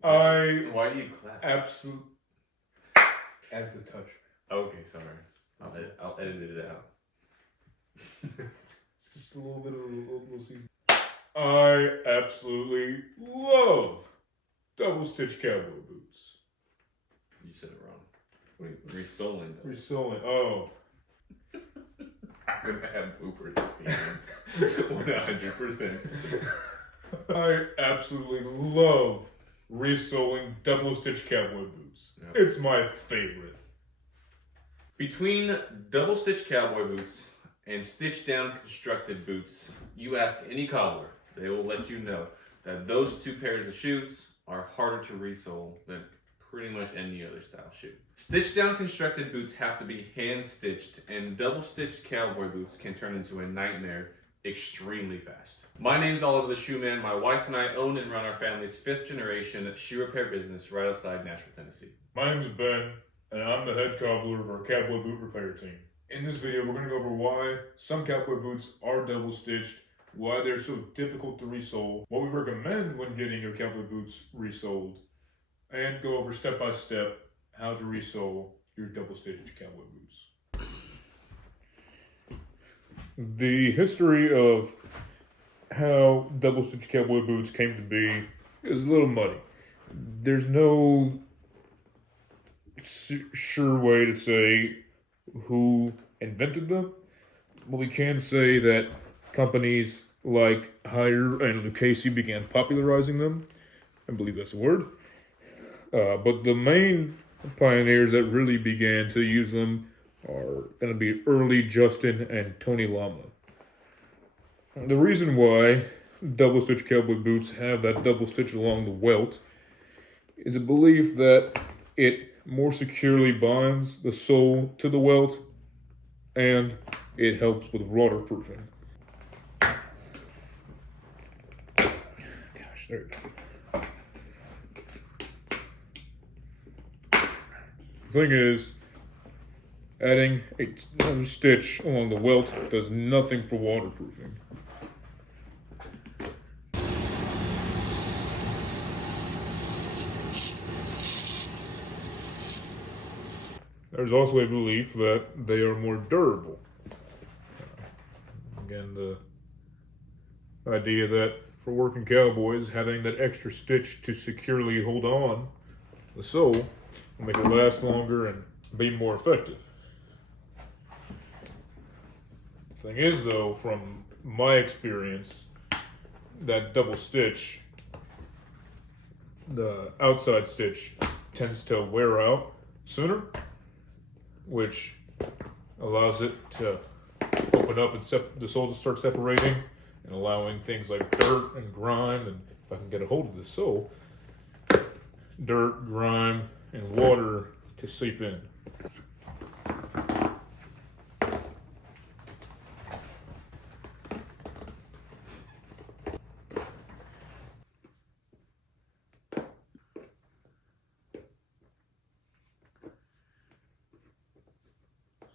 Why do you clap? Absolutely. As the touch. Okay, sorry. I'll edit it out. It's just a little bit of we'll see. I absolutely love double stitch cowboy boots. You said it wrong. What are you resoling? Resoling. Oh. I'm gonna have bloopers at the end. 100%. I absolutely love resoling double stitch cowboy boots. Yep. It's my favorite. Between double stitch cowboy boots and stitch down constructed boots, you ask any cobbler, they will let you know that those two pairs of shoes are harder to resole than pretty much any other style shoe. Stitch down constructed boots have to be hand stitched, and double stitched cowboy boots can turn into a nightmare extremely fast. My name's Oliver the Shoe Man. My wife and I own and run our family's 5th generation shoe repair business right outside Nashville, Tennessee. My name's Ben, and I'm the head cobbler of our cowboy boot repair team. In this video, we're going to go over why some cowboy boots are double stitched, why they're so difficult to resole, what we recommend when getting your cowboy boots resoled, and go over step by step how to resole your double stitched cowboy boots. The history of how double stitched cowboy boots came to be is a little muddy. There's no sure way to say who invented them, but we can say that companies like Haier and Lucchese began popularizing them. I believe that's the word. But the main pioneers that really began to use them are going to be early Justin and Tony Lama. The reason why double stitch cowboy boots have that double stitch along the welt is a belief that it more securely binds the sole to the welt and it helps with waterproofing. Gosh, there we go. The thing is, adding another stitch along the welt does nothing for waterproofing. There's also a belief that they are more durable. Again, the idea that for working cowboys, having that extra stitch to securely hold on the sole will make it last longer and be more effective. The thing is, though, from my experience, that double stitch, the outside stitch tends to wear out sooner, which allows it to open up and the sole to start separating and allowing things like dirt and grime, and if I can get a hold of this sole, dirt, grime, and water to seep in.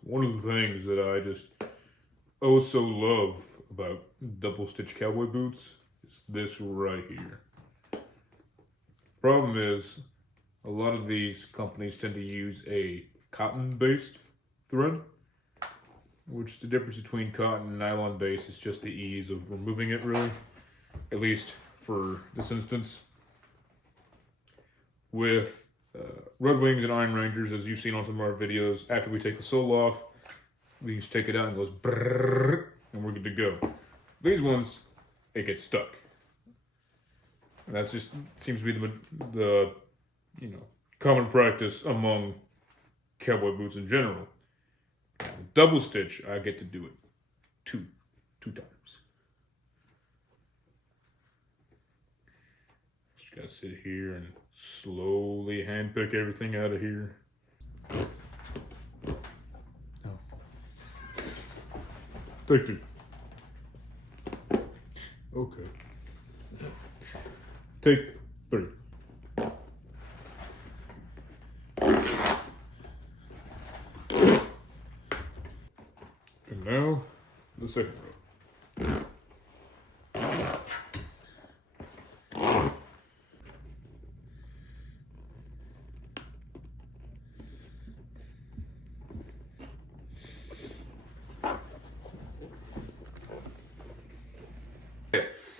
One of the things that I just so love about double stitch cowboy boots is this right here. Problem is, a lot of these companies tend to use a cotton-based thread, which the difference between cotton and nylon-based is just the ease of removing it, really, at least for this instance. With Red Wings and Iron Rangers, as you've seen on some of our videos, after we take the sole off, we just take it out and it goes brrrr, and we're good to go. These ones, it gets stuck. And that's just seems to be the common practice among cowboy boots in general. Double stitch, I get to do it two times. Just gotta sit here and slowly handpick everything out of here. Oh. Take 2. Okay. Take 3. And now, the second row.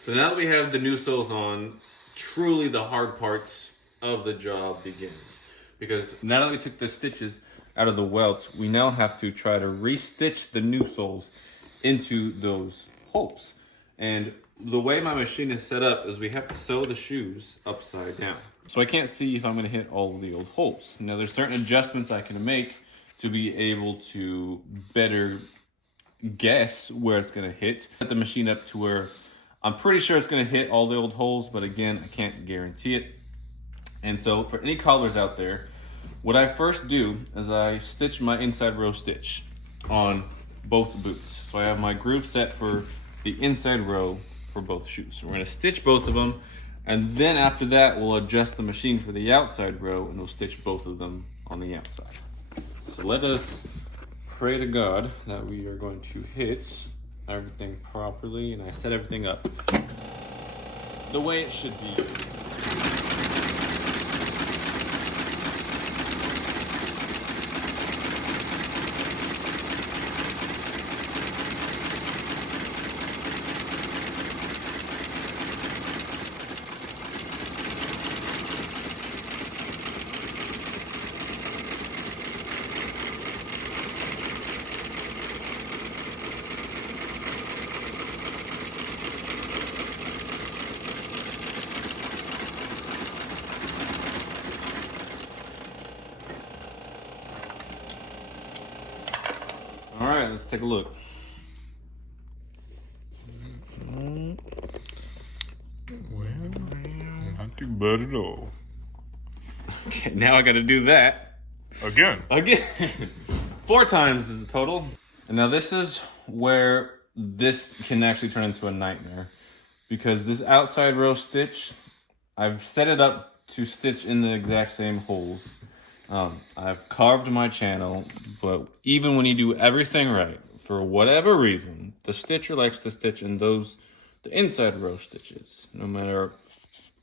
So now that we have the new soles on, truly the hard parts of the job begins. Because now that we took the stitches out of the welts, we now have to try to restitch the new soles into those holes. And the way my machine is set up is we have to sew the shoes upside down. So I can't see if I'm gonna hit all of the old holes. Now there's certain adjustments I can make to be able to better guess where it's gonna hit. Set the machine up to where I'm pretty sure it's gonna hit all the old holes, but again, I can't guarantee it. And so for any cobblers out there, what I first do is I stitch my inside row stitch on both boots. So I have my groove set for the inside row for both shoes. So we're gonna stitch both of them, and then after that, we'll adjust the machine for the outside row and we'll stitch both of them on the outside. So let us pray to God that we are going to hit everything properly, and I set everything up the way it should be. All right, let's take a look. Well, not too bad at all. Okay, now I gotta do that. Again. 4 times is the total. And now this is where this can actually turn into a nightmare. Because this outside row stitch, I've set it up to stitch in the exact same holes. I've carved my channel, but even when you do everything right, for whatever reason, the stitcher likes to stitch in the inside row stitches. No matter,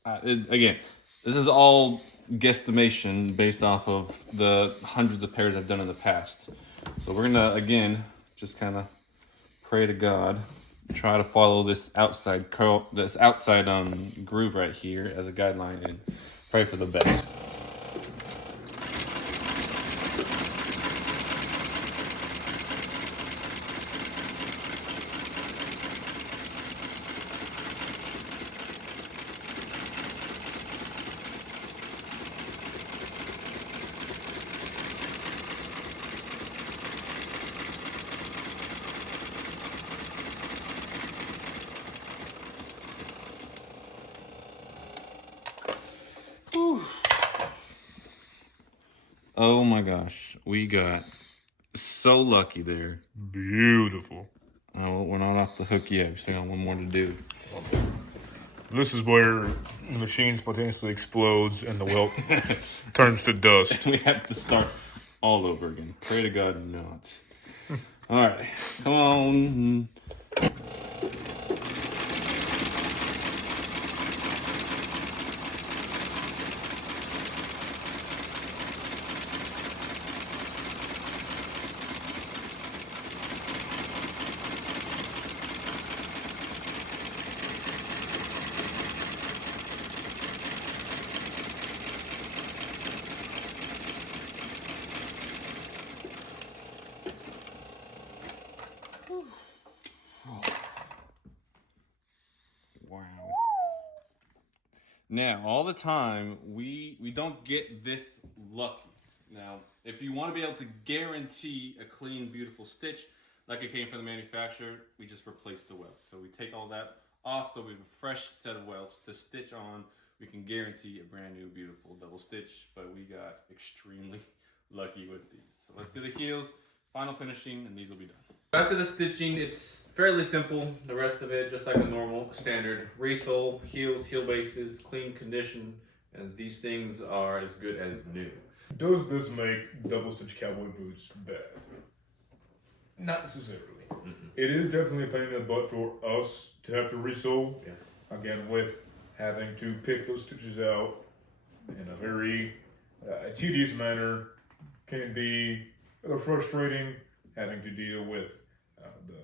again, this is all guesstimation based off of the hundreds of pairs I've done in the past. So we're gonna, again, just kind of pray to God, try to follow this outside groove right here as a guideline, and pray for the best. Oh my gosh, we got so lucky there. Beautiful. Oh, we're not off the hook yet. We still got one more to do. This is where the machine spontaneously explodes and the welt turns to dust. We have to start all over again. Pray to God not. All right, come on. Wow. Now, all the time, we don't get this lucky. Now, if you want to be able to guarantee a clean, beautiful stitch, like it came from the manufacturer, we just replace the welts. So we take all that off, so we have a fresh set of welts to stitch on. We can guarantee a brand new, beautiful double stitch, but we got extremely lucky with these. So let's do the heels, final finishing, and these will be done. After the stitching, it's fairly simple. The rest of it, just like a normal standard resole, heels, heel bases, clean condition, and these things are as good as new. Does this make double stitch cowboy boots bad? Not necessarily. It is definitely a pain in the butt for us to have to resole. Yes. Again, with having to pick those stitches out in a very tedious manner, can be frustrating having to deal with the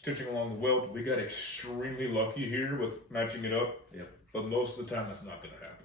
stitching along the welt. We got extremely lucky here with matching it up. Yep. But most of the time, that's not going to happen.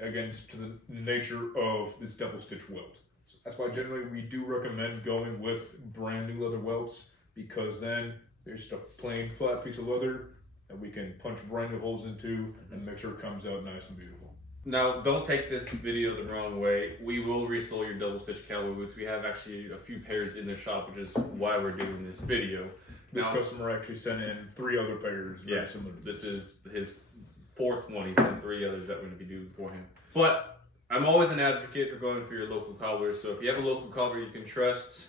Again, just to the nature of this double stitch welt. So that's why generally we do recommend going with brand new leather welts, because then there's just a plain flat piece of leather that we can punch brand new holes into and make sure it comes out nice and beautiful. Now, don't take this video the wrong way. We will resole your double stitch cowboy boots. We have actually a few pairs in the shop, which is why we're doing this video. This customer actually sent in 3 other pairs very similar to this is his 4th one. He sent 3 others that we're going to be doing for him. But I'm always an advocate for going for your local cobbler. So if you have a local cobbler you can trust,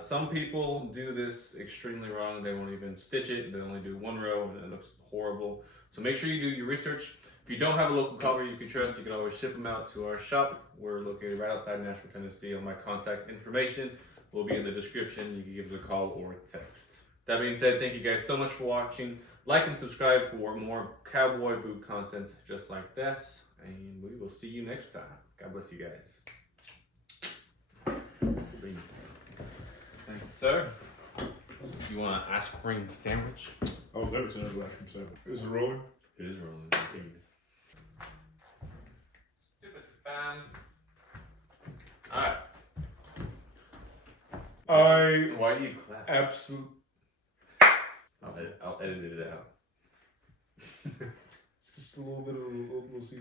some people do this extremely wrong. They won't even stitch it. They only do 1 row and it looks horrible. So make sure you do your research. If you don't have a local cobbler you can trust, you can always ship them out to our shop. We're located right outside Nashville, Tennessee. All my contact information will be in the description. You can give us a call or a text. That being said, thank you guys so much for watching. Like and subscribe for more cowboy boot content just like this. And we will see you next time. God bless you guys. Thank you, sir. You want an ice cream sandwich? Oh, that was another ice cream sandwich. Is it rolling? It is rolling. Stupid spam. Alright. Why do you clap? Absolutely. I'll edit it out. It's just a little bit of, we'll see.